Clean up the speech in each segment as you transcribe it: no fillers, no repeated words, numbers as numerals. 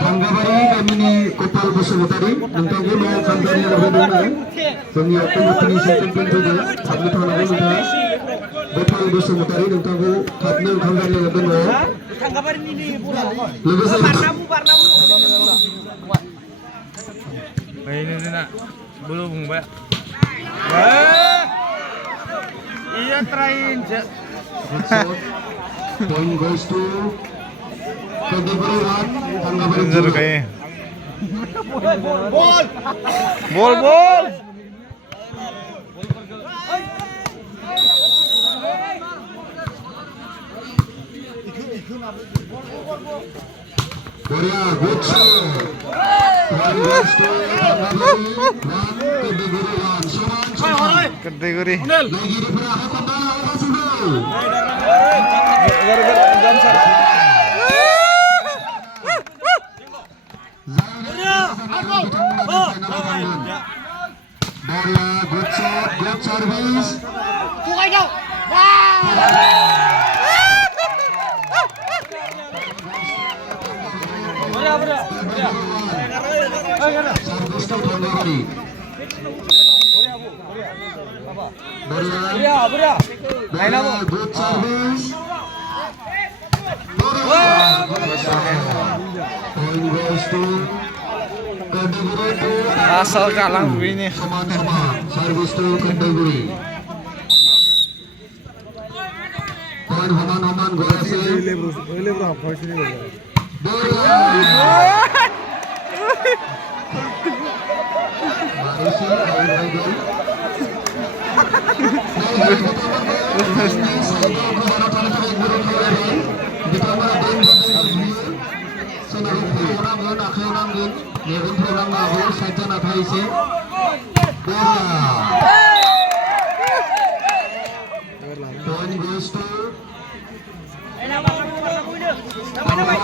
Tanggabari Kamini Kopal Bosumutari nontongo no Kandari Abedona जोंनि अक्ट'बरनि second फैदों थाबनो थांनांगौ नोंथाङा गोपाल बसुमतारी नोंथांखौ थाबनो ओंखाम रानलायनो दोनो लोगोसे ना belum bumbak iya terain point goes to category 1 Tanggabari bol Korea good shot point goes to Tanggabari 1 category 1 kategori lagi diperahkan dalam sudah Bola good shot, good service. Service to Tanggabari. Bola good service. Point goes to category 2. asal kalah begini Sama-sama service to category. Point haman gol save. Point goes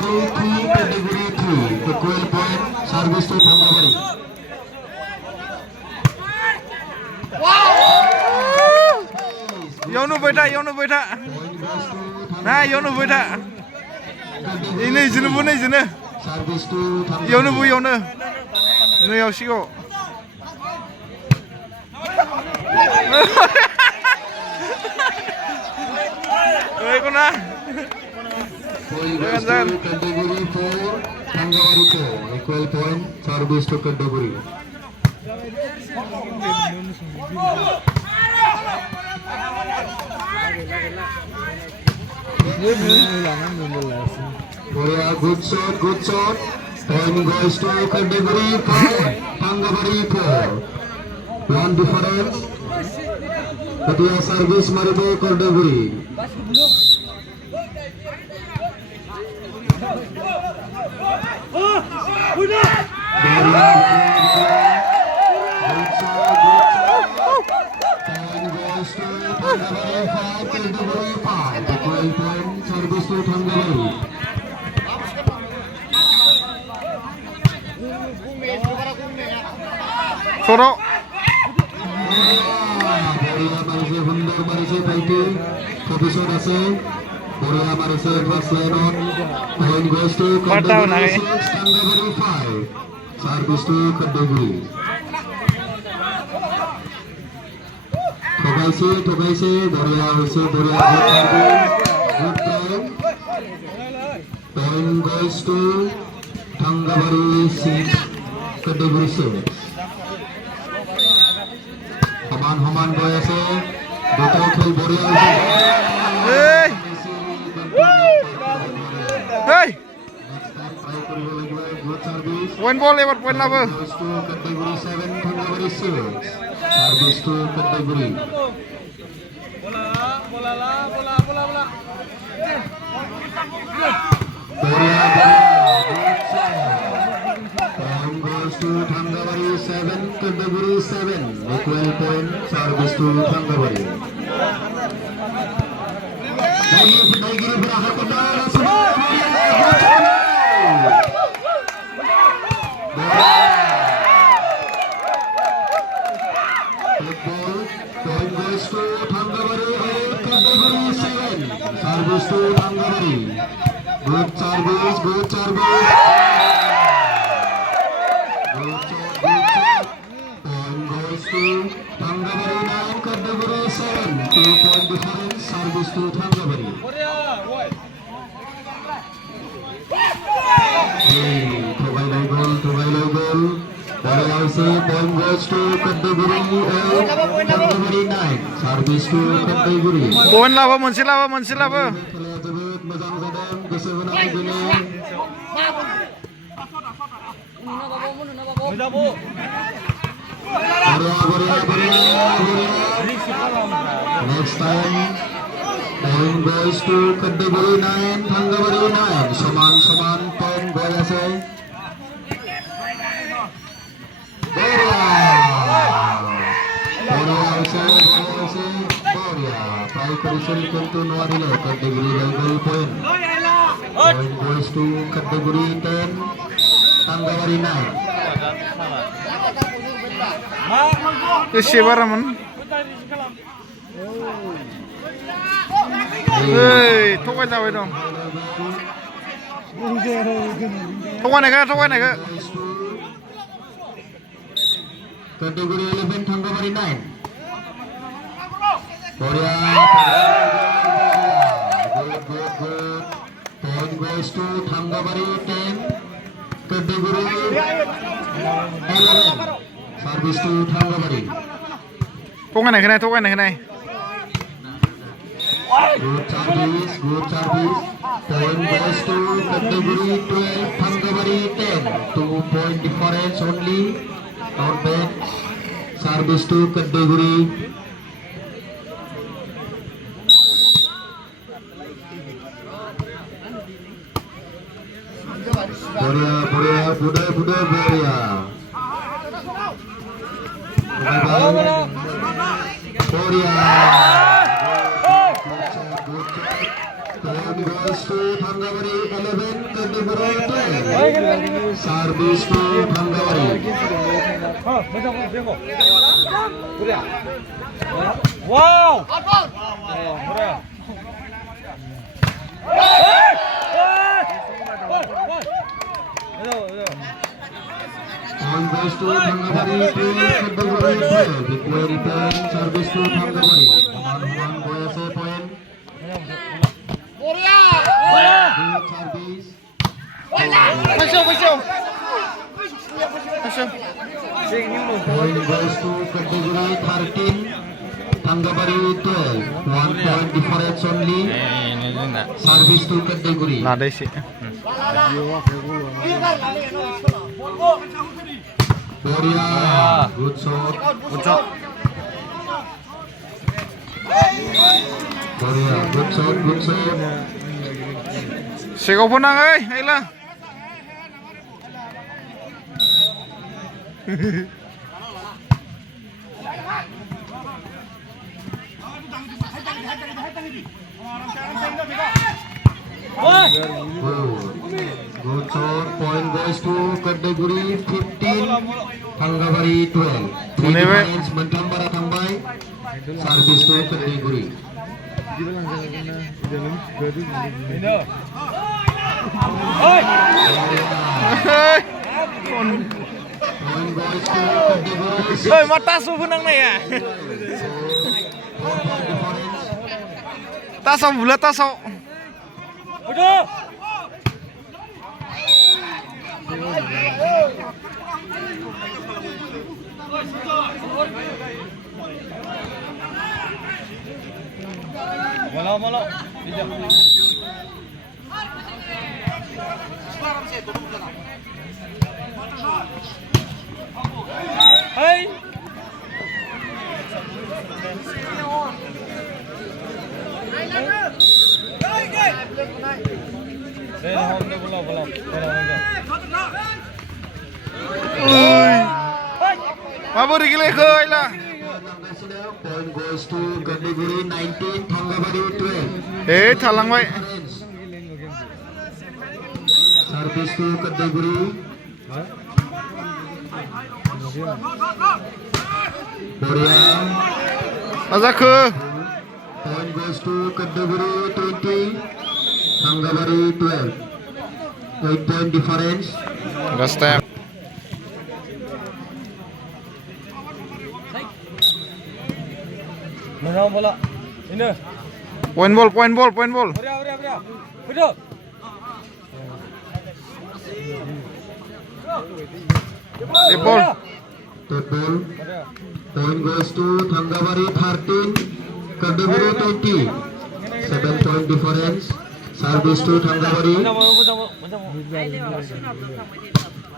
to category 3. Equal point service to Tanggabari. Yonu beda nah Yonu beda ini jenuh Service to Tanggabari. Yonu nih yausiko kena Point goes to category 4. Tanggabari 4. Equal point service to category. Korea good shot. Point goes to category 4. Tanggabari 4. One difference. Ketua service Maribo category. Service to Tanggabari. Soro Korea marise Hundar marise fighting episode আছে Korea marise first line on point goes to category 6 Tanggabari 5 service to category ঠকাইছে বড়িয়া হইছে বড়িয়া good time point goes to Tanggabari 6 category 6 সমান গৈ আছে দুটো খেল বড়িয়া hey point ball ebar point labo category 7 Tanggabari 6 service to category point goes to Tanggabari 7 category 7 equal point service to Tanggabari Daigiri berakhir pada point goes to Tanggabari category 7 service to Tanggabari good service service, good service. Good shot, good shot. Point goes to Thangabari 9, category 7. 2-point difference, service to Thangabari. Thogailai goal. Ball also point goes to category 8, Thangabari 9. Service to category. Point लाबो मोनसे लाबो खेलाया जोबोद मोजां जादों, गोसो होनानै गेलेयो। Next time, point goes to category 9, Thangabari 9. Saman point goal আছে। Try কৰিছিল কিন্তু নোৱাৰিলে category level point. Point goes to category 10, Thangabari 9. एसे बारामोन ओइ थगाय जाबाय दं थगायनायखौ Category 11, Thangabari 9. Korea. Good. Point goes to Thangabari 10. Category 11. Service to Thangabari. थगायनायखौ Good service. Point goes to category 12, Thangabari 10. 2-point difference only. Not bad. Service to category. Korea. Point goes to Thangabari 11, category 10. Service to Thangabari. Wow! Point goes to Thangabari 12, category 12. Equal point, service to Thangabari. Human goal আছে point. Good service. Point goes to category 13, Thangabari 12. 1-point difference only. Service to category. लादो एसे Korea. Good shot. Korea. Good shot. Shegaon फोनां ओइ आइला Good shot. Point goes to category 15, Thangabari 12. 3 points mentambara tambay. Service to category. Point goes to category 6. ओइ मा तासो फोनांनाया तासाव बुला तासाव Molo. Hey! माबोरै गेलेखो आइला Point goes to category 19, Thangabari 12. ए थालांबाय Service to category. Korea. मा जाखो Point goes to category 20, Thangabari 12. 8-point difference. Last time. Menang bola. Ini. Point ball, point ball, point ball. Beria. Beria. Tip ball. Third ball. Point goes to Thangabari 13, Kadaguri 20. 7-point difference. Service to Thangabari.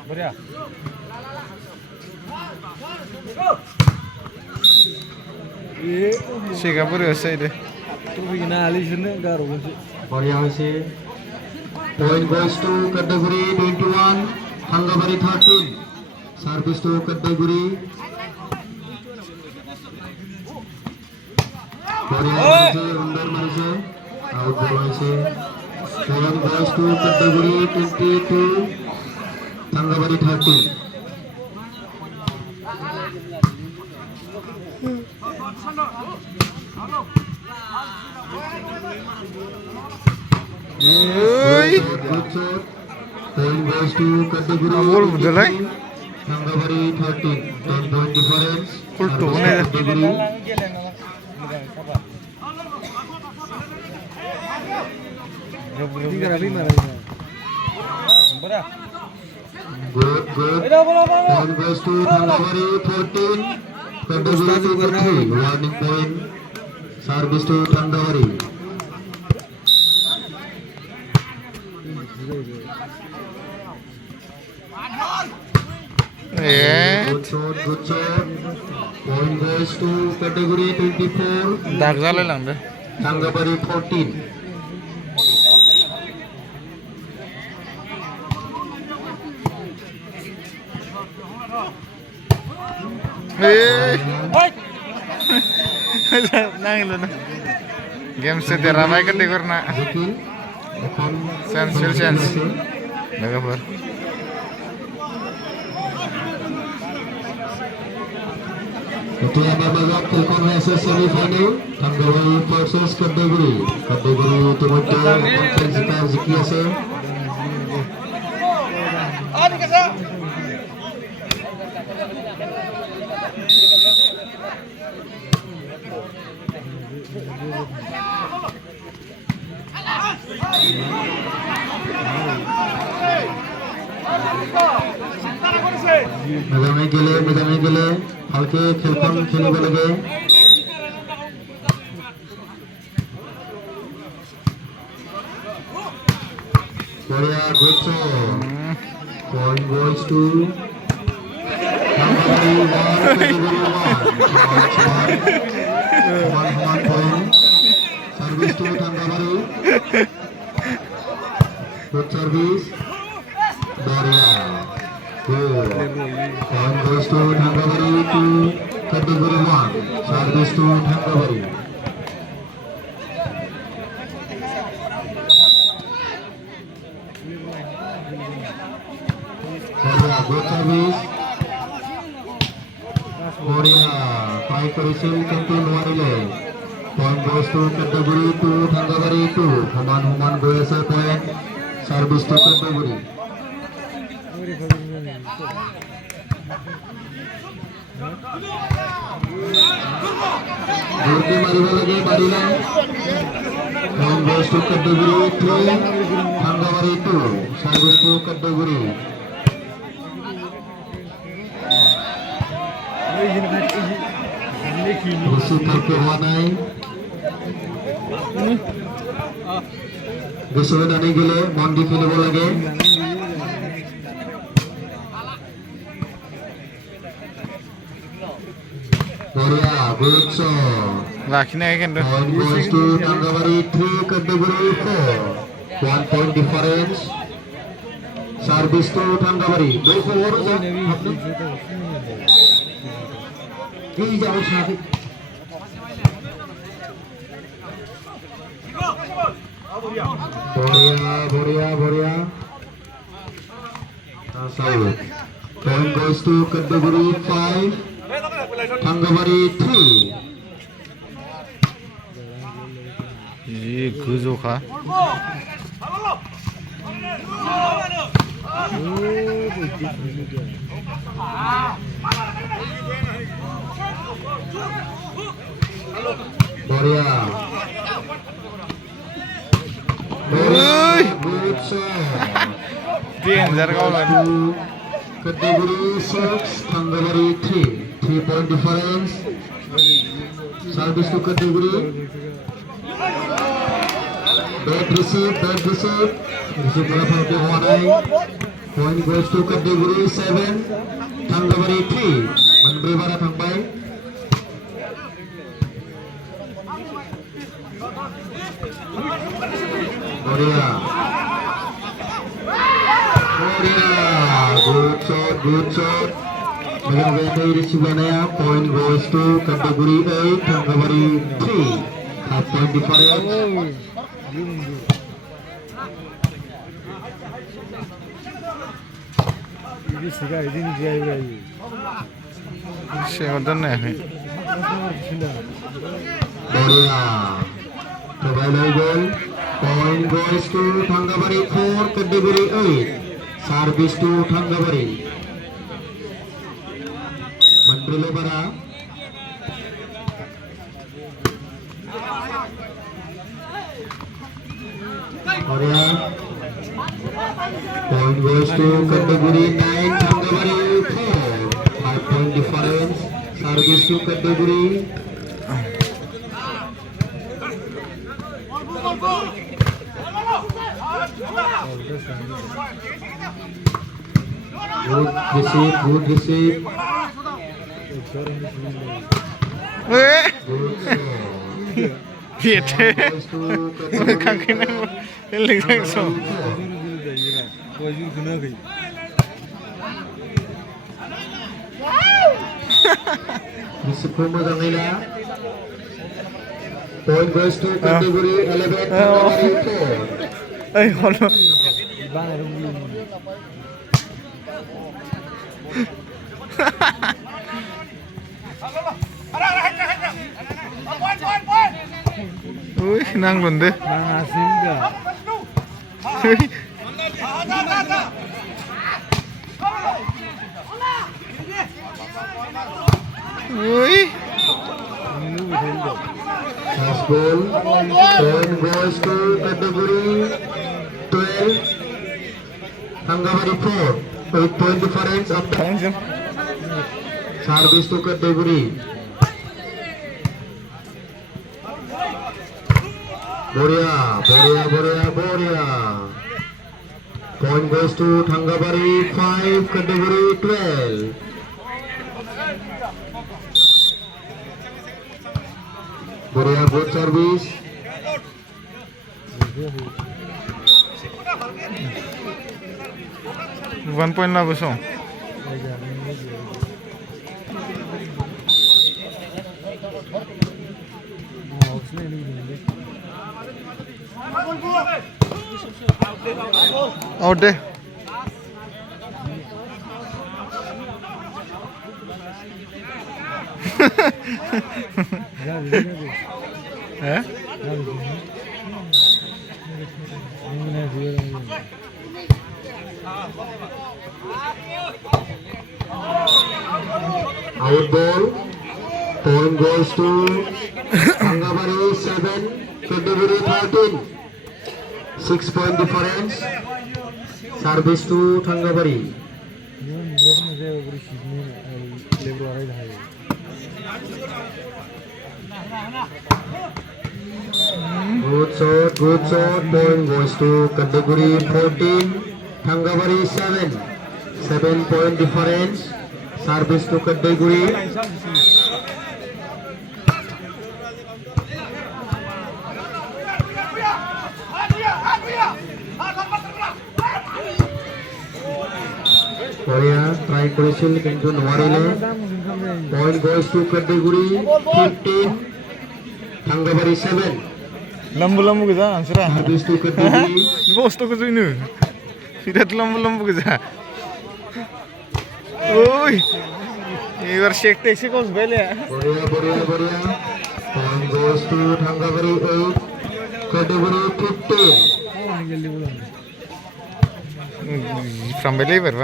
Beria. Siapa beri saya Bariya hoise. Point goes to Kadaguri 21, Thangabari 13. Service to Kadaguri. Bariya hoise, under marise. Out ball hoise. Point goes to Kadaguri 22, Thangabari 13. Oi. Good shot. Point goes to Kadaguri Ball betul 22, Thangabari 13. 10-point difference. Full Service tone to ya. Kadaguri. Beria. Good. Beria bola. Point goes to Thangabari 14, Kadaguri 23. Warning point. Service to Thangabari. Good shot. Point goes to Kadaguri 24, Dark झालं lang दे. Thangabari 14. Hai. Nangil na. Game set ya ramai kan dekor na. Zikil. এখন Chance. Naga par. Itu yang babak kelima hasil semifinal Thangabari versus Kadaguri. Kadaguri ইতিমধ্যে conference জিকি আছে। মেজামে গেলে ভালকে খেলখন খেলিব লাগে। বঢ়িয়া, good shot. Point goes to Thangabari 1, Kadaguri 1. One point. Service to Thangabari. Good service. Bariya. Good. Point goes to Thangabari 2, Kadaguri 1. Service to Thangabari. Bariya, good service. Bariya, try কৰিছিল কিন্তু নোৱাৰিলে। Point goes to Kadaguri 2, Thangabari 2. সমান গৈ আছে point. Service to Kadaguri. জোৰকে মাৰিব লাগে, পাৰিলে। Point goes to Kadaguri 3, Thangabari 2. Service to Kadaguri. বেছি ভালকে হোৱা নাই। বেছিকৈ আনি গ'লে মন দি খেলিব লাগে। বঢ়িয়া, good shot. Laki na kan. Point goes to Thangabari 3, Kadaguri 4. 1 point difference. Service to Thangabari. 2 over हो जाए आपने ये जाओ साथी। बढ़िया Out. Point goes to Kadaguri 5, Thangabari 3. ये गुजो खा Boria. Ui. Good shot. Danger kau lah. Category 6, Thanggaveri 3. 3-point difference. Service to category. Bad receive. Receive bola foul ke Hawaii. Point goes to category 7, Thanggaveri 3. Menberi bara thangbai. Boria. Good shot. Dengan gaya receive banaya. Point goes to category 8, Thanggaveri 3. 5-point difference. ini sudah ini dia ini. Siapa dah ni? Boria. Terbaik goal. Point goes to Thanggaveri 4, category 8. Service to Thanggaveri. Menteri Lebara. Boria. Point goes to category 9, Thanggaveri 4. 5-point difference. Service to category. Good receive. Weh, Good shot. biete. Goes to category Kaki nak eling langsung. Wajib kena ke? Receive mazang ila. Point goes to category 11, Thanggaveri 4. Eh, kalau Bang ada belum? Ui, nang lunde. Bang asim dah. Ui, Ini betul dah. Last goal. Point goes to category 12, Thanggaveri 4. 8-point difference after anjir. service to category. Boria. Point goes to Thanggaveri 5, category 12. Boria, good service. 1 point lah kosong. Out deh. Eh? Out ball. Point goes to Thanggaveri 7, category 13. 6-point difference. Service to Thanggaveri. Good shot. Point goes to category 14, Thanggaveri 7. 7-point difference. Service to category. Korea try করেছিল কিন্তু নোৱাৰিলে. Point goes to category 15, Thanggaveri 7. Lambu ke sana, serah. Service to category. Bos tu ke sini. Tidak lambu ke sana. Oi, ibar shek taxi kau sebalik. Boria. Point goes to Thanggaveri 8, category 15. From Beliver,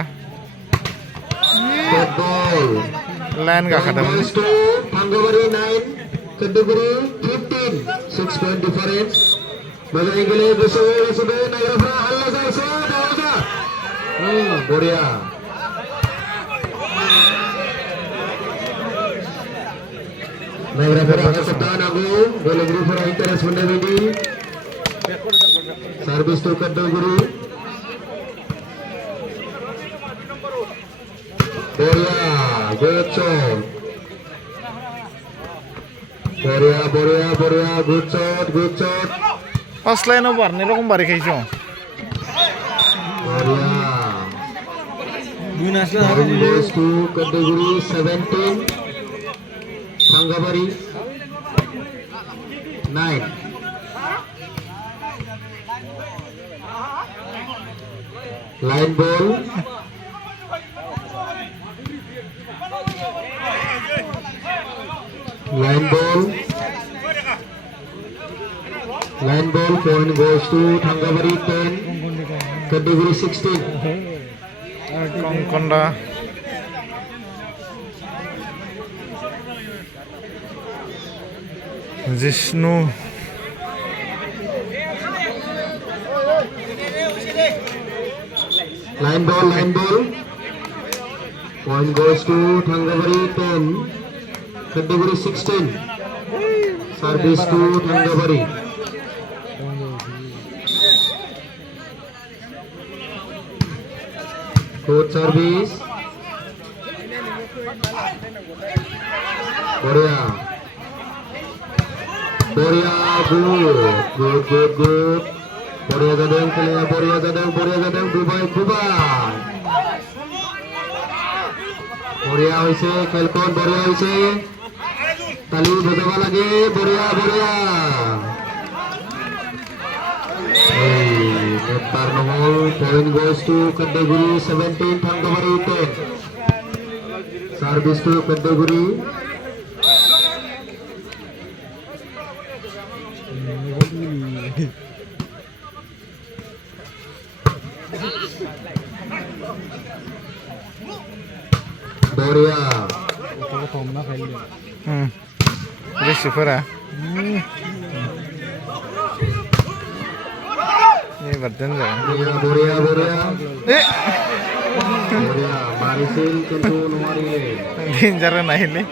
Dead ball. Lain gak Point kadang. goes to Thangabari 9, category 15. 6-point difference. Bagaimana gile besok Naira Fra Allah saya. Boria. Naira Fra kapten aku. Boleh guru Fra interest benda ini. Service to category. Boria, good shot. Boria, good shot. Pas lain obar nih lo kembali ke hijau. Boria. Bunas lah Point goes to category 17. Thangabari 9. Line ball. Line ball. Point goes to Thangabari 10. Category 16. Konda. Jisnu. Line ball. Point goes to Thangabari 10. Category 16. Service to Thangabari. Good service. Boria, good. Boria gadang, Dubai. Boria hoise, kelkon Boria hoise. Tali bajaba lage, Boria. Nepar nomor, point goes to category 17, Thangabari 10. Service to category. Boria. Receiver ya. Ini badan saya. Boria. Eh, Boria, Marisil tentu nomor ini. ginjaran nah ini.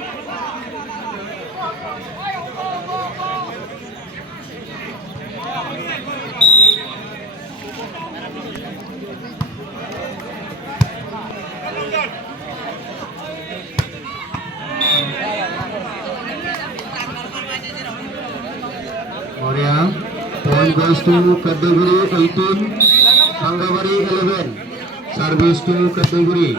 Boria, point goes to category 18, Thangabari 11. Service to category.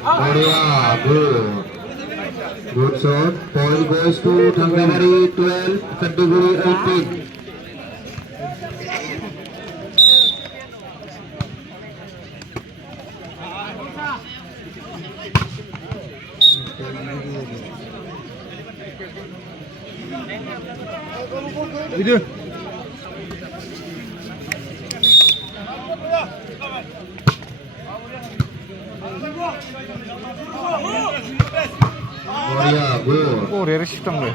Boria, good shot. Point goes to Thangabari 12, category 18. Itu. Boria, good. Oh, dari sistem deh.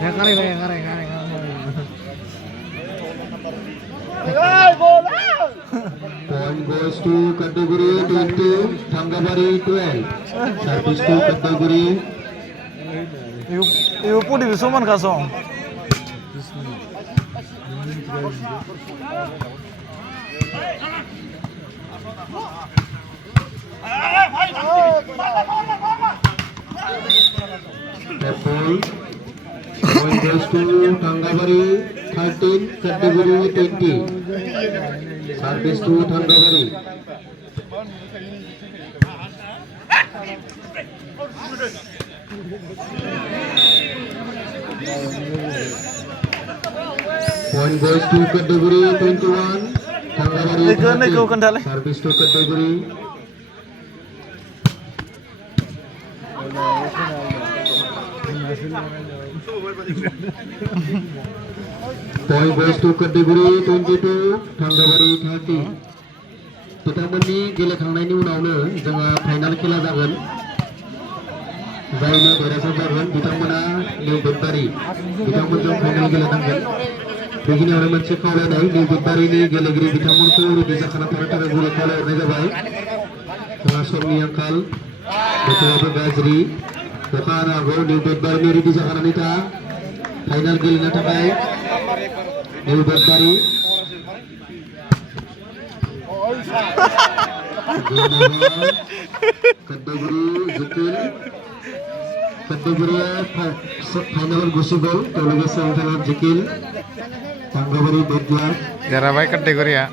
Yang kare. Point goes to category 20, Thangabari 12. Service to category. Ibu pun di Suman kasong. Apple. Point goes to Thangabari 13, category 20. Service to Thangabari. Point goes to category 21, Thangabari 13. Service to category. Point goes to category 22 Thanggabari 30 बिथांमोननि गेलेखांनायनि उनावनो जोंहा final खेला जागोन जायनो देरहासार जागोन बिथांमोना new बेटबारि बिथांमोनजों फाइनाल गेलेनांगोन बेखिनियावनो मोनसे खावलायनाय निउ बेटबारिनि गेलेगिरि बिथांमोनखौ रेडि जाखाना थानो थाखाय गुरै खावलायहरनाय जाबाय जोंहा समनि आंखाल बोथोराबो गाज्रि अखा हानो हागौ निउ बेटबारिनि रेडि जाखानानै था फाइनाल गेलेनो थाखाय new बेटबारि category Zikil category final gusi gol telugu sangkala Zikil Thanggabari Bedlar Jarabai kategori ya.